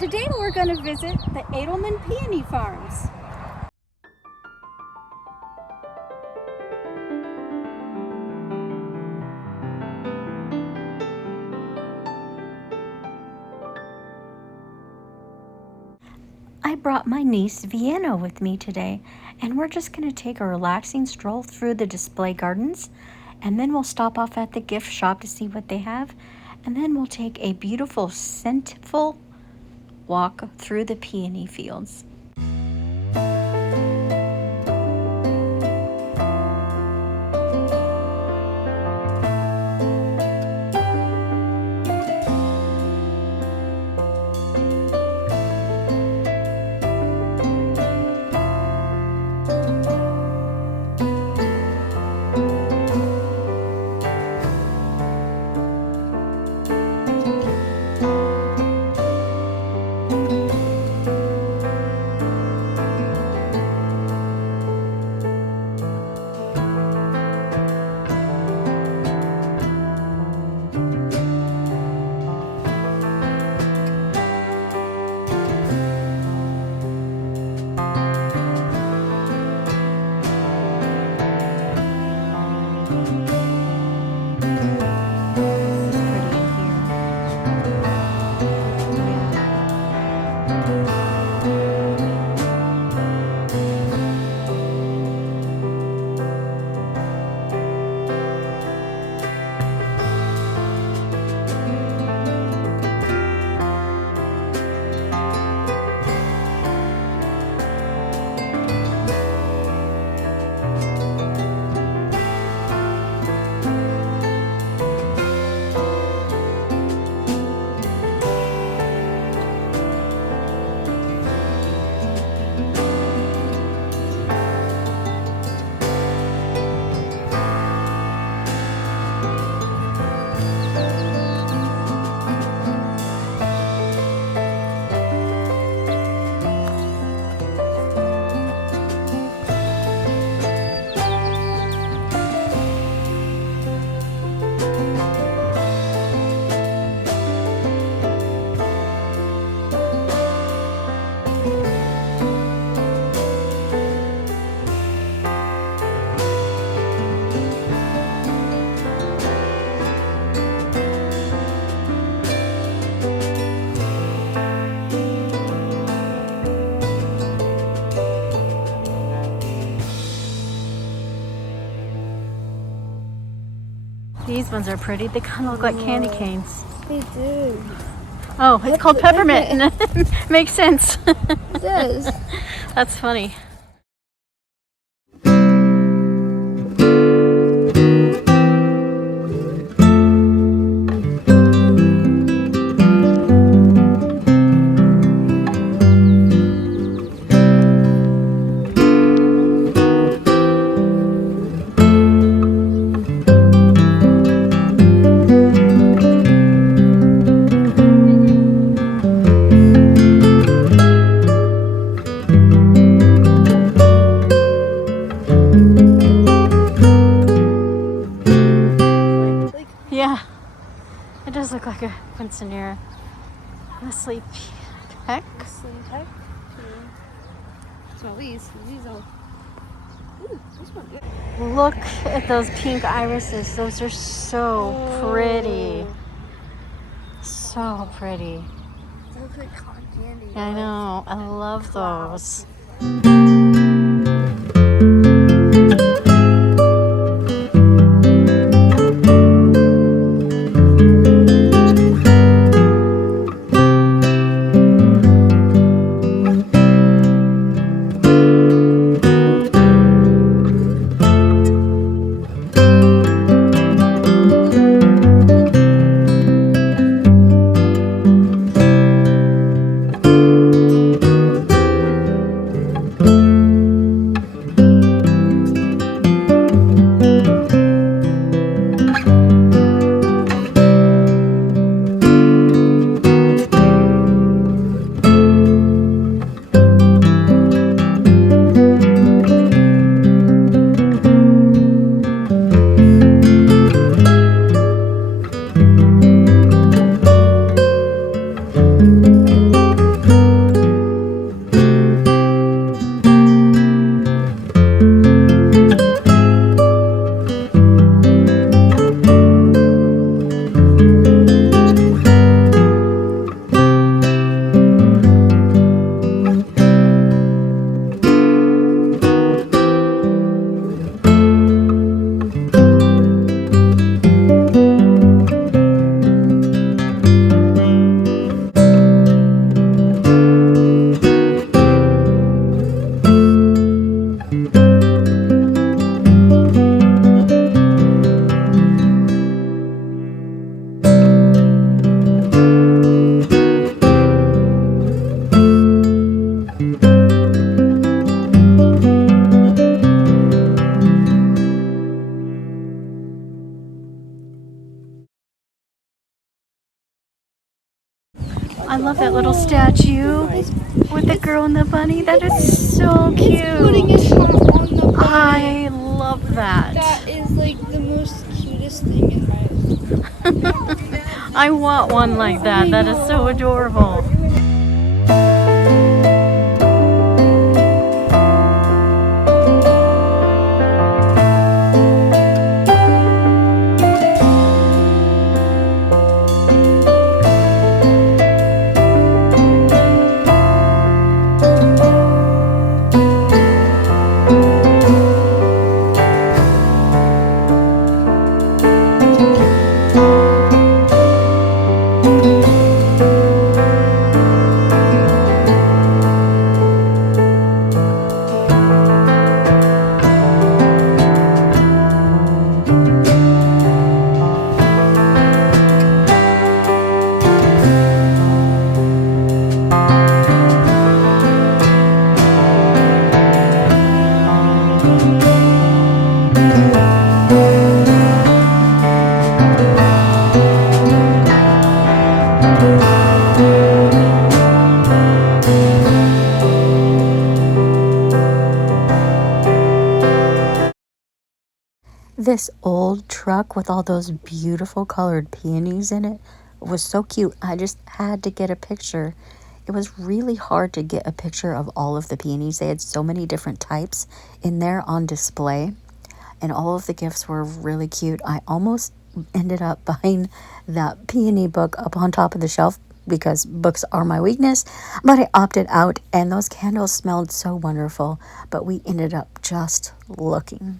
Today we're going to visit the Adelman Peony Farms. I brought my niece Vienna with me today, and we're just going to take a relaxing stroll through the display gardens, and then we'll stop off at the gift shop to see what they have, and then we'll take a beautiful scentful walk through the peony fields. These ones are pretty. They kind of look like candy canes. They do. Oh, it's called peppermint. Makes sense. It does. That's funny. Yeah, it does look like a quinceanera. Leslie Peck. Peck. Smell these. These are. Ooh, this one good. Look at those pink irises. Those are so pretty. So pretty. They look like cotton candy. I know. I love those. that little statue with the girl and the bunny. That is so cute. It's putting its mom on the bunny. I love that. That is like the most cutest thing in life. I want one like that. That is so adorable. This old truck with all those beautiful colored peonies in it was so cute. I just had to get a picture. It was really hard to get a picture of all of the peonies. They had so many different types in there on display, and all of the gifts were really cute. I almost ended up buying that peony book up on top of the shelf because books are my weakness, but I opted out, and those candles smelled so wonderful, but we ended up just looking.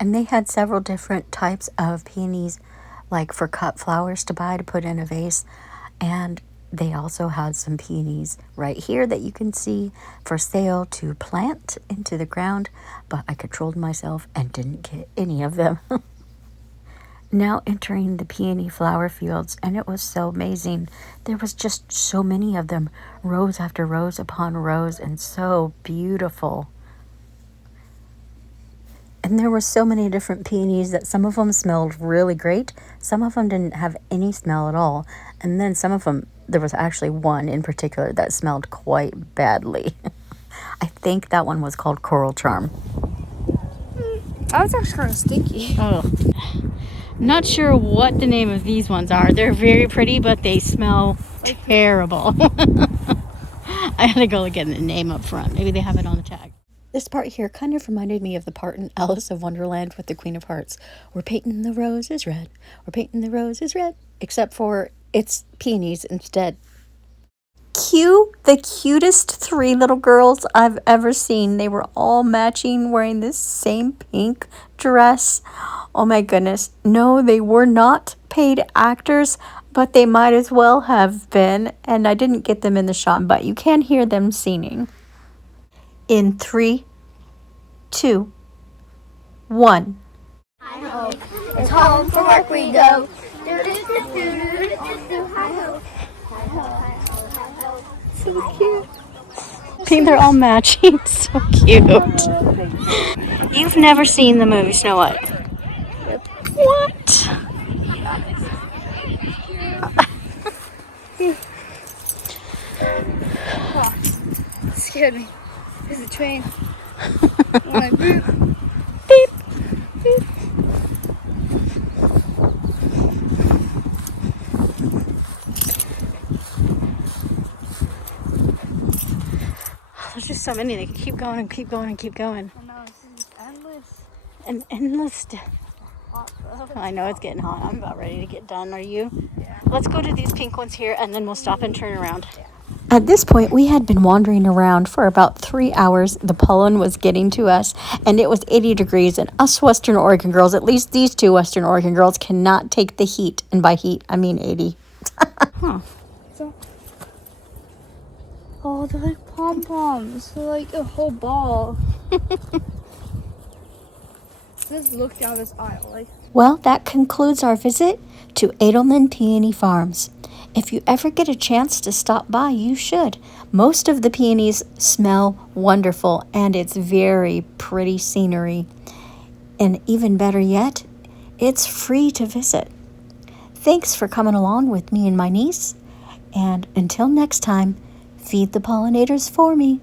And they had several different types of peonies, like for cut flowers to buy to put in a vase. And they also had some peonies right here that you can see for sale to plant into the ground. But I controlled myself and didn't get any of them. Now entering the peony flower fields, and it was so amazing. There was just so many of them, rows after rows upon rows, and so beautiful. And there were so many different peonies that some of them smelled really great. Some of them didn't have any smell at all. And then some of them, there was actually one in particular that smelled quite badly. I think that one was called Coral Charm. That was actually kind of stinky. Oh. Not sure what the name of these ones are. They're very pretty, but they smell terrible. I had to go look at the name up front. Maybe they have it on the tag. This part here kind of reminded me of the part in Alice of Wonderland with the Queen of Hearts. We're painting the roses red. We're painting the roses red. Except for it's peonies instead. Cue the cutest 3 little girls I've ever seen. They were all matching, wearing this same pink dress. Oh my goodness. No, they were not paid actors, but they might as well have been. And I didn't get them in the shot, but you can hear them singing. In 3, 2, 1. Hi-ho, it's home from work we go. So cute. I think they're all matching. So cute. You've never seen the movie Snow White? Yep. What? Oh, scared me. There's a train. I'm like, boop. Beep. Beep. so many. They can keep going and keep going and keep going. Oh no, this is endless. And endless. Hot, though. I know it's getting hot. I'm about ready to get done. Are you? Yeah. Let's go to these pink ones here, and then we'll stop and turn around. At this point, we had been wandering around for about 3 hours. The pollen was getting to us, and it was 80 degrees. And us Western Oregon girls, at least these two Western Oregon girls, cannot take the heat. And by heat, I mean 80. Huh. So, oh, they're like pom-poms. They're like a whole ball. Just look down this aisle. Like, Well, that concludes our visit to Adelman Peony Farms. If you ever get a chance to stop by, you should. Most of the peonies smell wonderful, and it's very pretty scenery. And even better yet, it's free to visit. Thanks for coming along with me and my niece. And until next time, feed the pollinators for me.